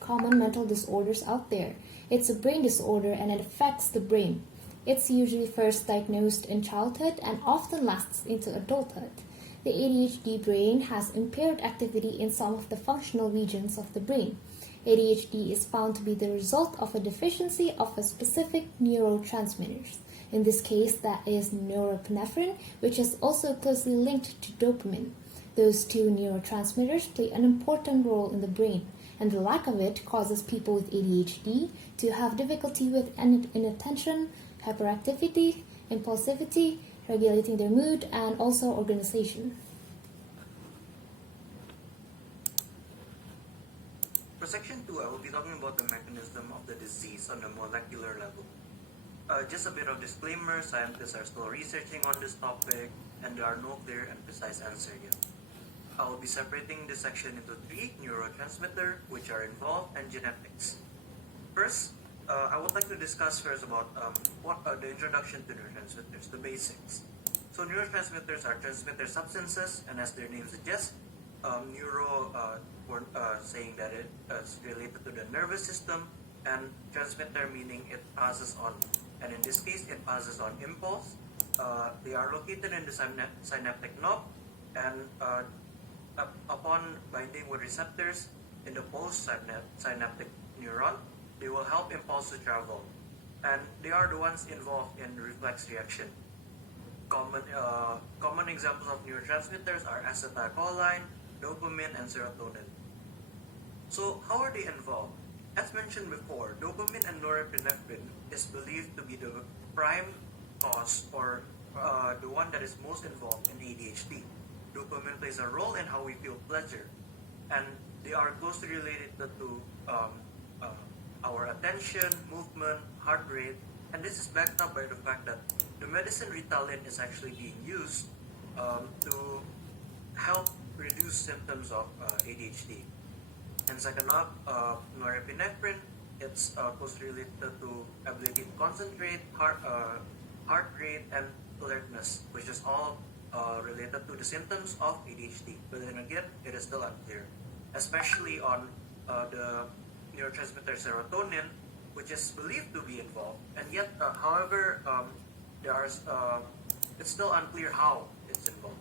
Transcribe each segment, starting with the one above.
common mental disorders out there. It's a brain disorder and it affects the brain. It's usually first diagnosed in childhood and often lasts into adulthood. The ADHD brain has impaired activity in some of the functional regions of the brain. ADHD is found to be the result of a deficiency of a specific neurotransmitters. In this case, that is norepinephrine, which is also closely linked to dopamine. Those two neurotransmitters play an important role in the brain, and the lack of it causes people with ADHD to have difficulty with inattention, hyperactivity, impulsivity, regulating their mood, and also organization. For section 2, I will be talking about the mechanism of the disease on a molecular level. Just a bit of disclaimer, scientists are still researching on this topic and there are no clear and precise answer yet. I will be separating this section into 3: neurotransmitter, which are involved, and genetics. First, I would like to discuss first about the introduction to neurotransmitters, the basics. So neurotransmitters are transmitter substances, and as their name suggests, saying that it is related to the nervous system, and transmitter meaning it passes on, and in this case it passes on impulse. They are located in the synaptic knob, and upon binding with receptors in the post-synaptic neuron, they will help impulse to travel, and they are the ones involved in reflex reaction. Common examples of neurotransmitters are acetylcholine, dopamine, and serotonin. So how are they involved? As mentioned before, dopamine and norepinephrine is believed to be the prime cause, or the one that is most involved in ADHD. Dopamine plays a role in how we feel pleasure, and they are closely related to our attention, movement, heart rate, and this is backed up by the fact that the medicine Ritalin is actually being used to help reduce symptoms of ADHD. And second up, norepinephrine, it's closely related to ability to concentrate, heart rate, and alertness, which is all related to the symptoms of ADHD. But then again, it is still unclear, especially on the neurotransmitter serotonin, which is believed to be involved, and yet, however, it's still unclear how it's involved.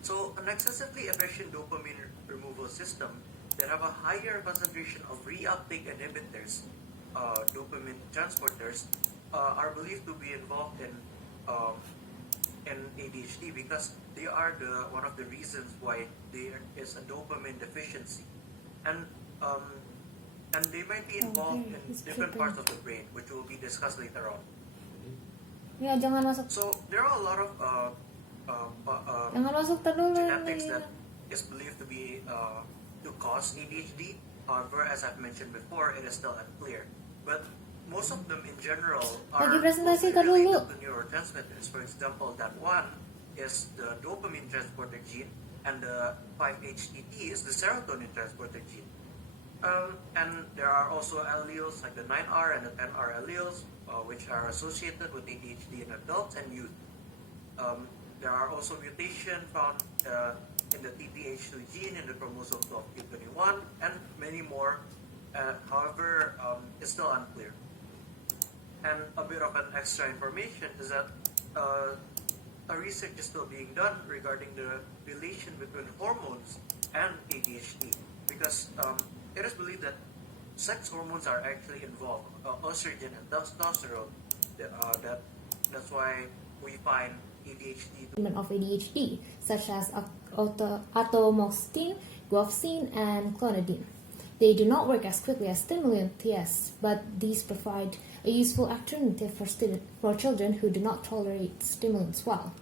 So, an excessively efficient dopamine removal system that have a higher concentration of reuptake inhibitors, dopamine transporters, are believed to be involved in ADHD because they are one of the reasons why there is a dopamine deficiency, and they might be involved in different parts of the brain, which will be discussed later on. Ya, jangan masuk. So there are a lot of Jangan masuk dulu. genetics that is believed to be to cause ADHD. However, as I've mentioned before, it is still unclear. But most of them in general are presentasi related to neurotransmitters. For example, that one is the dopamine transporter gene, and the 5-HTT is the serotonin transporter gene. And there are also alleles like the 9R and the 10R alleles, which are associated with ADHD in adults and youth. There are also mutations found in the TPH2 gene in the chromosome 12q21 and many more. However, it's still unclear. And a bit of an extra information is that a research is still being done regarding the relation between hormones and ADHD, because it is believed that sex hormones are actually involved, estrogen and testosterone. That's why we find ADHD. Treatment of ADHD, such as atomoxetine, guanfacine, and clonidine. They do not work as quickly as stimulants, yes, but these provide a useful alternative for children who do not tolerate stimulants well.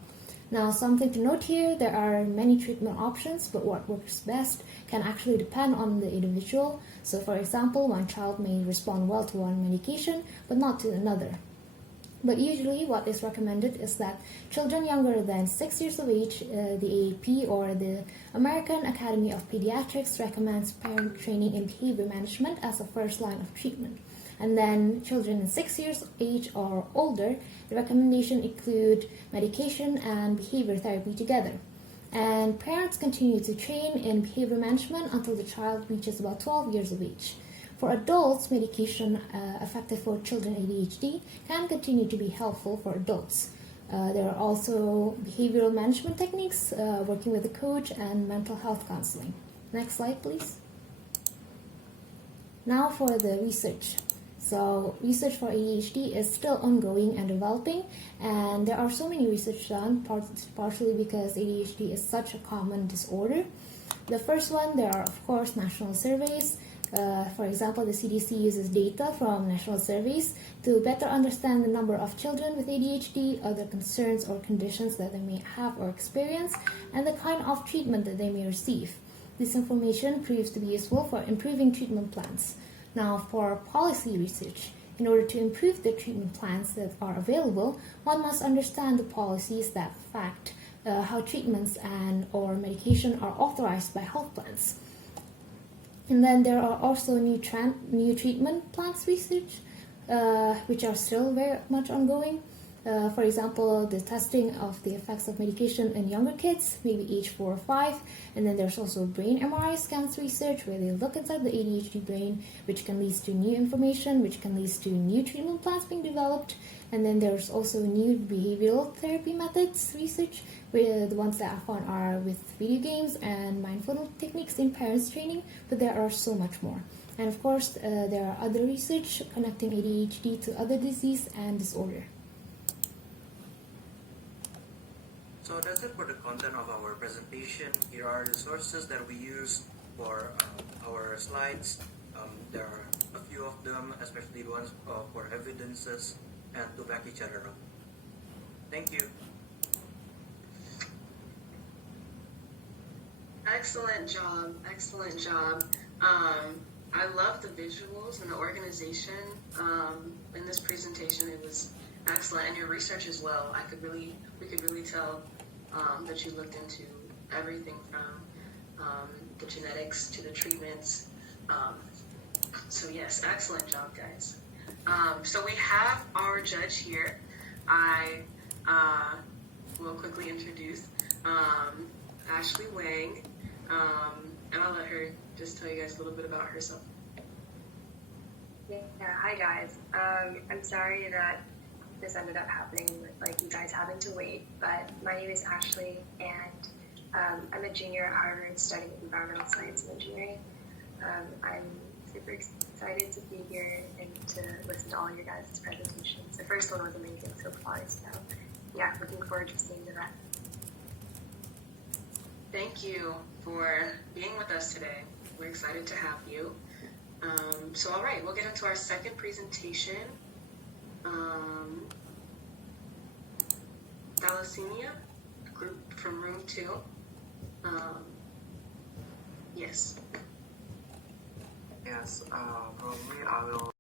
Now, something to note here, there are many treatment options, but what works best can actually depend on the individual. So, for example, one child may respond well to one medication, but not to another. But usually what is recommended is that children younger than 6 years of age, the AAP or the American Academy of Pediatrics recommends parent training in behavior management as a first line of treatment. And then children 6 years of age or older, the recommendation include medication and behavior therapy together. and parents continue to train in behavior management until the child reaches about 12 years of age. For adults, medication effective for children ADHD can continue to be helpful for adults. There are also behavioral management techniques, working with a coach, and mental health counseling. Next slide, please. Now for the research. So research for ADHD is still ongoing and developing, and there are so many research done, partially because ADHD is such a common disorder. The first one, there are of course national surveys. For example, the CDC uses data from national surveys to better understand the number of children with ADHD, other concerns or conditions that they may have or experience, and the kind of treatment that they may receive. This information proves to be useful for improving treatment plans. Now, for policy research, in order to improve the treatment plans that are available, one must understand the policies that affect how treatments and or medication are authorized by health plans. And then there are also new treatment plans research, which are still very much ongoing. For example, the testing of the effects of medication in younger kids, maybe age 4 or 5. And then there's also brain MRI scans research, where they look inside the ADHD brain, which can lead to new information, which can lead to new treatment plans being developed. And then there's also new behavioral therapy methods research, where the ones that I found are with video games and mindfulness techniques in parents training, but there are so much more. And of course, there are other research connecting ADHD to other disease and disorder. So that's it for the content of our presentation. Here are the sources that we use for our slides. There are a few of them, especially ones for evidences and to back each other up. Thank you. Excellent job. Excellent job. I love the visuals and the organization in this presentation. It was excellent, and your research as well. We could really tell that you looked into everything from the genetics to the treatments. So yes, excellent job, guys. So we have our judge here. I will quickly introduce Ashley Wang, and I'll let her just tell you guys a little bit about herself. Yeah, hi guys. I'm sorry that this ended up happening with you guys having to wait, but my name is Ashley, and I'm a junior at Harvard studying environmental science and engineering. I'm super excited to be here and to listen to all your guys' presentations. The first one was amazing so far, so yeah, looking forward to seeing the rest. Thank you for being with us today. We're excited to have you. So all right, we'll get into our second presentation. Thalassemia, group from room 2. Yes. Yes, probably I will